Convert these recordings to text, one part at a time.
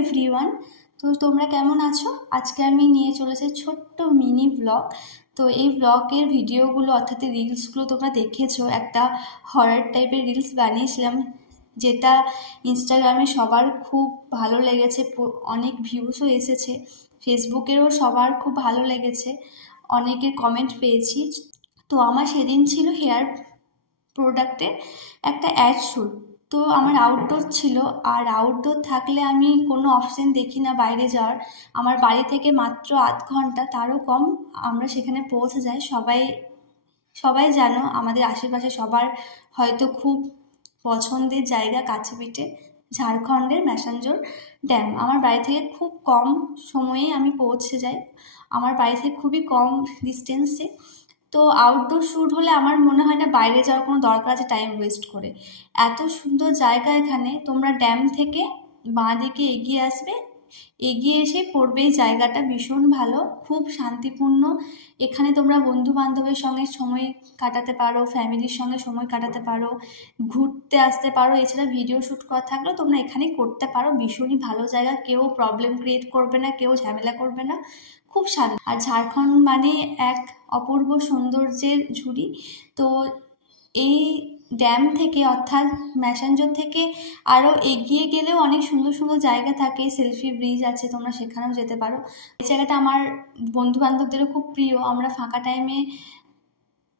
Everyone তো তোমরা কেমন আছো? আজকে আমি নিয়ে চলেছি ছোট্ট মিনি ব্লগ তো এই ব্লগের ভিডিওগুলো অর্থাৎ রিলসগুলো তোমরা দেখেছ, একটা হরার টাইপের রিলস বানিয়েছিলাম, যেটা ইনস্টাগ্রামে সবার খুব ভালো লেগেছে অনেক ভিউসও এসেছে। ফেসবুকেরও সবার খুব ভালো লেগেছে অনেকের কমেন্ট পেয়েছি। তো আমার সেদিন ছিল হেয়ার প্রোডাক্টের একটা অ্যাড শ্যুট তো আমার আউটডোর ছিল, আর আউটডোর থাকলে আমি কোনো অপশন দেখি না বাইরে যাওয়ার। আমার বাড়ি থেকে মাত্র আধ ঘণ্টা, তারও কম আমরা সেখানে পৌঁছে যাই। সবাই সবাই জানো আমাদের আশেপাশে সবার হয়তো খুব পছন্দের জায়গা কাছেপিঠে ঝাড়খণ্ডের ম্যাসাঞ্জোর ড্যাম। আমার বাড়ি থেকে খুব কম সময়ে আমি পৌঁছে যাই। আমার বাড়ি থেকে খুবই কম ডিস্টেন্সে তো আউটডোর শ্যুট হলে আমার মনে হয় না বাইরে যাওয়ার কোনো দরকার আছে টাইম ওয়েস্ট করে। এত সুন্দর জায়গা এখানে, তোমরা ড্যাম থেকে বাঁ দিকে এগিয়ে আসবে এগিয়ে এসে পড়বে জায়গাটা ভীষণ ভালো, খুব শান্তিপূর্ণ। এখানে তোমরা বন্ধু বান্ধবের সঙ্গে সময় কাটাতে পারো, ফ্যামিলির সঙ্গে সময় কাটাতে পারো, ঘুরতে আসতে পারো, এছাড়া ভিডিও শ্যুট করা থাকলেও তোমরা এখানে করতে পারো। ভীষণই ভালো জায়গা, কেউ প্রবলেম ক্রিয়েট করবে না, কেউ ঝামেলা করবে না, খুব শান্ত। আর ঝাড়খণ্ড মানে এক অপূর্ব সৌন্দর্যের ঝুড়ি। তো এই ড্যাম থেকে অর্থাৎ ম্যাসাঞ্জোর থেকে আরও এগিয়ে গেলেও অনেক সুন্দর সুন্দর জায়গা থাকে। সেলফি ব্রিজ আছে, তোমরা সেখানেও যেতে পারো। এই জায়গাটা আমার বন্ধু বান্ধবদেরও খুব প্রিয়। আমরা ফাঁকা টাইমে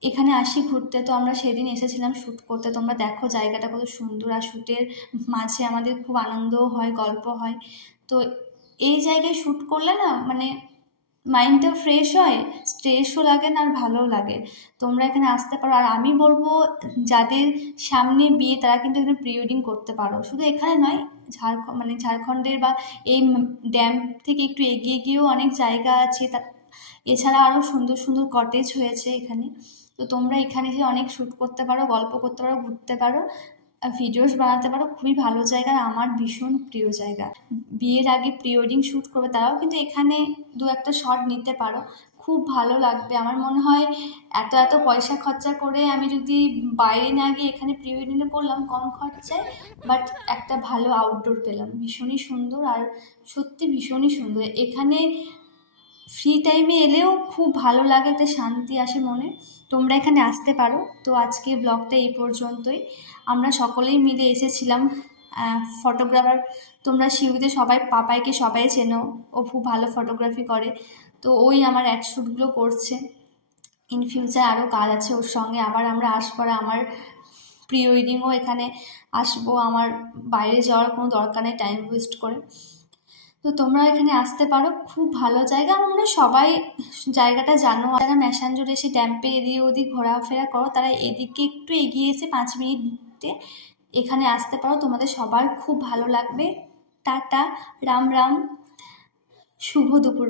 এখানে আসি ঘুরতে। তো আমরা সেদিন এসেছিলাম শ্যুট করতে। তোমরা দেখো জায়গাটা কত সুন্দর। আর শ্যুটের মাঝে আমাদের খুব আনন্দও হয়, গল্প হয়। তো এই জায়গায় শ্যুট করলে না মানে মাইন্ডটা ফ্রেশ হয় স্ট্রেসও লাগে না আর ভালোও লাগে। তোমরা এখানে আসতে পারো। আর আমি বলব, যাদের সামনে বিয়ে, তারা কিন্তু এখানে প্রি ওয়েডিং করতে পারো। শুধু এখানে নয় ঝাড়খণ্ড মানে ঝাড়খণ্ডের বা এই ড্যাম থেকে একটু এগিয়ে গিয়েও অনেক জায়গা আছে। তা, এছাড়া আরও সুন্দর সুন্দর কটেজ হয়েছে এখানে। তো তোমরা এখানে এসে অনেক শ্যুট করতে পারো, গল্প করতে পারো, ঘুরতে পারো। ভিডিওস বানাতে পারো, খুবই ভালো জায়গা, আমার ভীষণ প্রিয় জায়গা। বিয়ের আগে প্রি ওয়েডিং শ্যুট করবে, তারাও কিন্তু এখানে দু একটা শট নিতে পারো। খুব ভালো লাগবে, আমার মনে হয় এত এত পয়সা খরচা করে আমি যদি বাইরে না গিয়ে এখানে প্রি ওয়েডিংটা করলাম কম খরচায় বাট একটা ভালো আউটডোর পেলাম। ভীষণই সুন্দর আর সত্যি ভীষণই সুন্দর। এখানে ফ্রি টাইমে এলেও খুব ভালো লাগে, একটা শান্তি আসে মনে। তোমরা এখানে আসতে পারো। তো আজকে ব্লগটা এই পর্যন্তই। আমরা সকলেই মিলে এসেছিলাম ফটোগ্রাফার তোমরা শিউতে সবাই, পাপাইকে সবাই চেনো। ও খুব ভালো ফটোগ্রাফি করে। তো ওই আমার অ্যাড শ্যুটগুলো করছে। ইন ফিউচার আরও কাজ আছে ওর সঙ্গে। আবার আমরা আসব আর আমার প্রি ওয়েডিংও এখানে আসব। আমার বাইরে যাওয়ার কোনো দরকার নেই টাইম ওয়েস্ট করে। তো তোমরা এখানে আসতে পারো, খুব ভালো জায়গা। আমার মনে হয় সবাই জায়গাটা জানো। যারা ম্যাসাঞ্জোর এসে ড্যাম্পে এদিক ওদিক ঘোরাফেরা করো, তারা এদিকে একটু এগিয়ে এসে পাঁচ মিনিটে এখানে আসতে পারো। তোমাদের সবার খুব ভালো লাগবে। টাটা, রাম রাম, শুভ দুপুর।